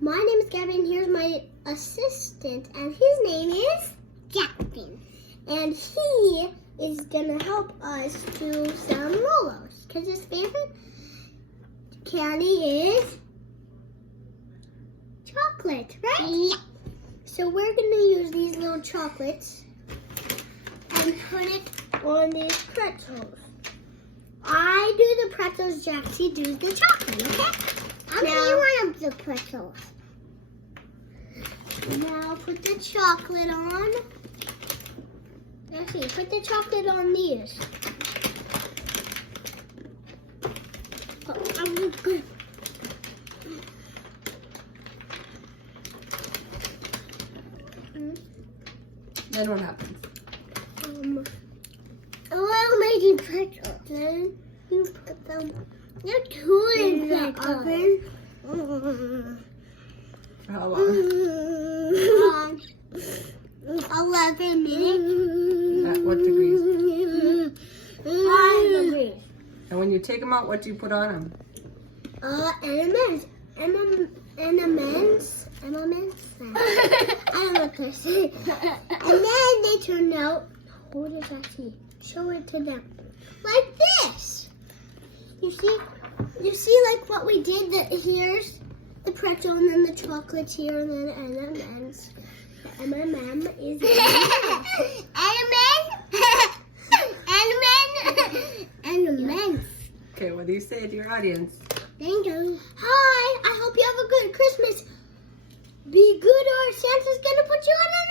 My name is Gabby, and here's my assistant, and his name is Gabby. and he is gonna help us do some Rolos, because his favorite candy is chocolate, right? Yeah. So we're gonna use these little chocolates and put it on these pretzels. I do the pretzels, Jaxie does the chocolate, okay? I'll be one of the pretzels. Now put the chocolate on. Actually, put the chocolate on these. Oh, I'm good. Then what happens? Making pretzels. Then you put them. You're two in the oven. For how long? 11 minutes. At what degrees? 5 degrees. And when you take them out, what do you put on them? M&Ms. I don't know what they're saying. And then they turn out, hold it, actually, show it to them. Like this. You see like what we did, here's the pretzel and then the chocolates here and then M&Ms. The M&M is M&Ms. Okay, what do you say to your audience? Thank you. Hi, I hope you have a good Christmas. Be good or Santa's gonna put you in an